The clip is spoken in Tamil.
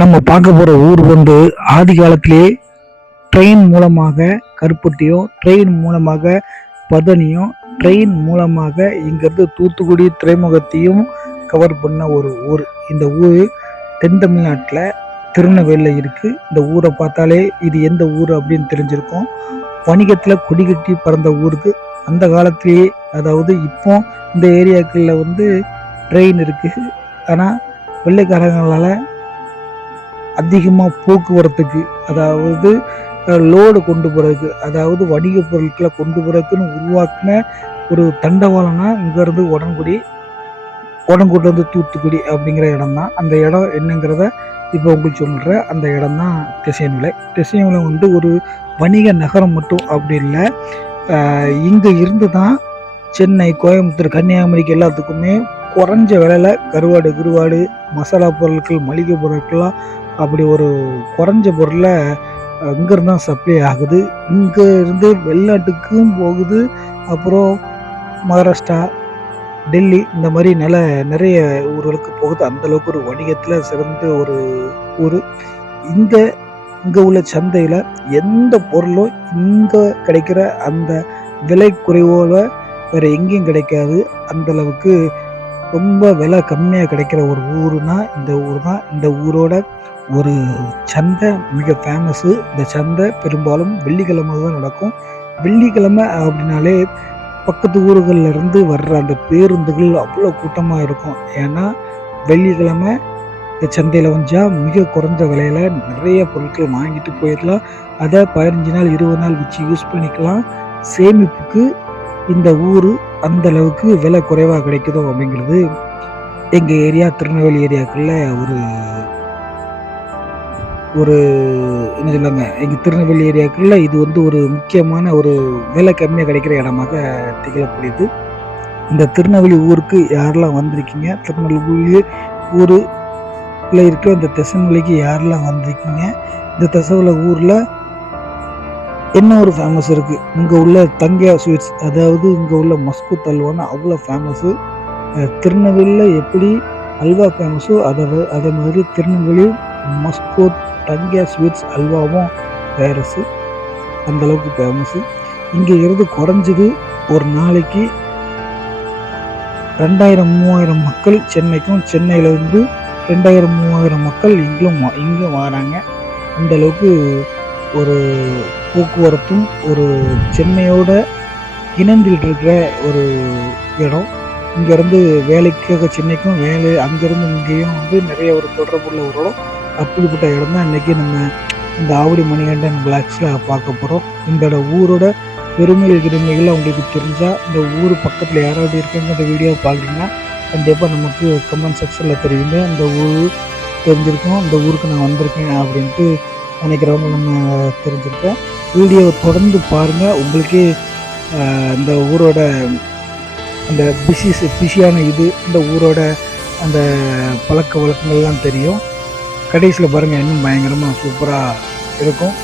நம்ம பார்க்க போகிற ஊர் வந்து ஆதி காலத்திலே ட்ரெயின் மூலமாக கருப்பட்டியும் ட்ரெயின் மூலமாக பதனியும் ட்ரெயின் மூலமாக இங்கேருந்து தூத்துக்குடி துறைமுகத்தையும் கவர் பண்ண ஒரு ஊர். இந்த ஊர் தென் தமிழ்நாட்டில் திருநெல்வேலியில் இருக்குது. இந்த ஊரை பார்த்தாலே இது எந்த ஊர் அப்படின்னு தெரிஞ்சிருக்கும். வணிகத்தில் கொடி கட்டி பறந்த ஊருக்கு அந்த காலத்திலேயே, அதாவது இப்போ இந்த ஏரியாக்களில் வந்து ட்ரெயின் இருக்குது. ஆனால் வெள்ளைக்காரங்களால் அதிகமாக போக்குவரத்துக்கு, அதாவது லோடு கொண்டு போகிறதுக்கு, அதாவது வணிக பொருட்களை கொண்டு போகிறதுக்குன்னு உருவாக்கின ஒரு தண்டவாளம்னா இங்கேருந்து உடன்குடி தூத்துக்குடி அப்படிங்கிற இடம் தான். அந்த இடம் என்னங்கிறத இப்போ உங்களுக்கு சொல்கிறேன். அந்த இடம் தான் திசையன்விளை. திசையன்விளை வந்து ஒரு வணிக நகரம் மட்டும் அப்படி இல்லை, இங்கே இருந்து தான் சென்னை, கோயம்புத்தூர், கன்னியாகுமரிக்கு எல்லாத்துக்குமே குறைஞ்ச விலையில் கருவாடு, மசாலா பொருட்கள், மளிகை பொருட்கள்லாம் அப்படி ஒரு குறைஞ்ச பொருளை இங்கேருந்து தான் சப்ளை ஆகுது. இங்கே இருந்து வெளிநாட்டுக்கும் போகுது. அப்புறம் மகாராஷ்டிரா, டெல்லி இந்த மாதிரி நிறைய ஊர்களுக்கு போகுது. அந்தளவுக்கு ஒரு வணிகத்தில் சிறந்த ஒரு ஊர். இங்கே உள்ள சந்தையில் எந்த பொருளும் இங்கே கிடைக்கிற அந்த விலை குறைவோட வேறு எங்கேயும் கிடைக்காது. அந்தளவுக்கு ரொம்ப விலை கம்மியாக கிடைக்கிற ஒரு ஊருனா இந்த ஊர் தான். இந்த ஊரோட ஒரு சந்தை மிக ஃபேமஸ்ஸு. இந்த சந்தை பெரும்பாலும் வெள்ளிக்கிழமை தான் நடக்கும். வெள்ளிக்கிழமை அப்படின்னாலே பக்கத்து ஊர்களில் இருந்து வர்ற அந்த பேருந்துகள் அவ்வளோ கூட்டமாக இருக்கும். ஏன்னா வெள்ளிக்கிழமை இந்த சந்தையில் வந்தால் மிக குறைஞ்ச விலையில் நிறைய பொருட்கள் வாங்கிட்டு போயிடலாம். அதை 15 நாள் 20 நாள் வச்சு யூஸ் பண்ணிக்கலாம். சேமிப்புக்கு இந்த ஊர் அந்தளவுக்கு விலை குறைவாக கிடைக்குதோ அப்படிங்கிறது எங்கள் ஏரியா திருநெல்வேலி ஏரியாக்குள்ள ஒரு என்ன சொல்லுவாங்க, எங்கள் திருநெல்வேலி ஏரியாக்குள்ள இது வந்து ஒரு முக்கியமான ஒரு விலை கம்மியாக கிடைக்கிற இடமாக திகழக்கூடியது. இந்த திருநெல்வேலி ஊருக்கு யாரெல்லாம் வந்திருக்கீங்க, திருநெல்வேலி ஊரில் இருக்கிற இந்த திசைநிலைக்கு யாரெல்லாம் வந்திருக்கீங்க, இந்த திசைவில ஊரில் என்ன ஒரு ஃபேமஸ் இருக்குது, இங்கே உள்ள தங்கையா ஸ்வீட்ஸ், அதாவது இங்கே உள்ள மஸ்கூத் அல்வான்னு அவ்வளோ ஃபேமஸ்ஸு. திருநெல்வேலியில் எப்படி அல்வா ஃபேமஸோ அதே மாதிரி திருநெல்வேலி மஸ்கூத் தங்கையா ஸ்வீட்ஸ் அல்வாவும் ஃபேமஸு. அந்தளவுக்கு ஃபேமஸ்ஸு. இங்கே இருந்து குறைஞ்சது ஒரு நாளைக்கு 2000-3000 மக்கள் சென்னைக்கும், சென்னையிலேருந்து 2000-3000 மக்கள் இங்கேயும் வராங்க. அந்தளவுக்கு ஒரு போக்குவரத்தும் ஒரு சென்னையோட இணைந்துகிட்டு இருக்கிற ஒரு இடம். இங்கேருந்து வேலைக்காக சென்னைக்கும், அங்கேருந்து இங்கேயும் வந்து நிறைய ஒரு தொடர்புள்ள ஒரு இடம். அப்படிப்பட்ட இடம் தான் இன்றைக்கி நம்ம இந்த ஆவடி மணிகண்டன் பிளாக்ஸில் பார்க்க போகிறோம். இந்த ஊரோட பெருமைகள் உங்களுக்கு தெரிஞ்சால், இந்த ஊர் பக்கத்தில் யாராவது இருக்காங்க இந்த வீடியோ பார்க்குறீங்கன்னா கண்டிப்பாக நமக்கு கமெண்ட் செக்ஷனில் தெரியுங்க. இந்த ஊர் தெரிஞ்சிருக்கோம், இந்த ஊருக்கு நான் வந்திருக்கேன் அப்படின்ட்டு நினைக்கிறவங்க நம்ம தெரிஞ்சிருக்கேன். வீடியோவை தொடர்ந்து பாருங்கள். உங்களுக்கே இந்த ஊரோட அந்த பிஸியான இந்த ஊரோட அந்த பழக்க வழக்கங்கள்லாம் தெரியும். கடைசியில் பாருங்கள், இன்னும் பயங்கரமாக சூப்பராக இருக்கும்.